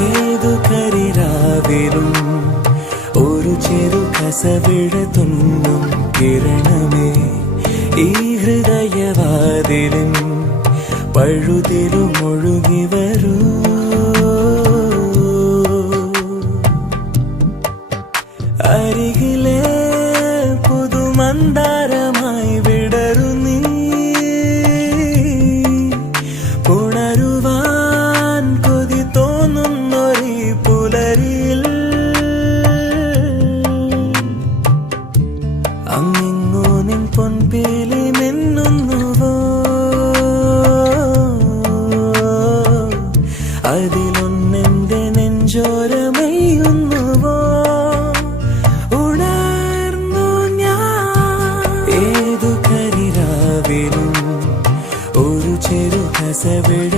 ഏതു കരിരാവിലും ഒരു ചെറു കസവിട തുന്നും കിരണമേ ഈ ഹൃദയവാതിലിൻ പഴുതിലും ഒഴുകി വരൂ. അരികിലെ പുതുമന്ദാരമായി വിടരു നീ, ഉണരുവാൻ കൊതി തോന്നുന്നൊരീ പുലരിയിൽ. അങ്ങിങ്ങോ നിൻ പൊൻപേലി മിന്നുന്നുവോ, അതിലൊന്നെന്റെ നെഞ്ചോരമയുന്നുവോ. ഉണർന്നു ഞാൻ ഏതു കരിരാവിലും ഒരു ചെറു കസവിട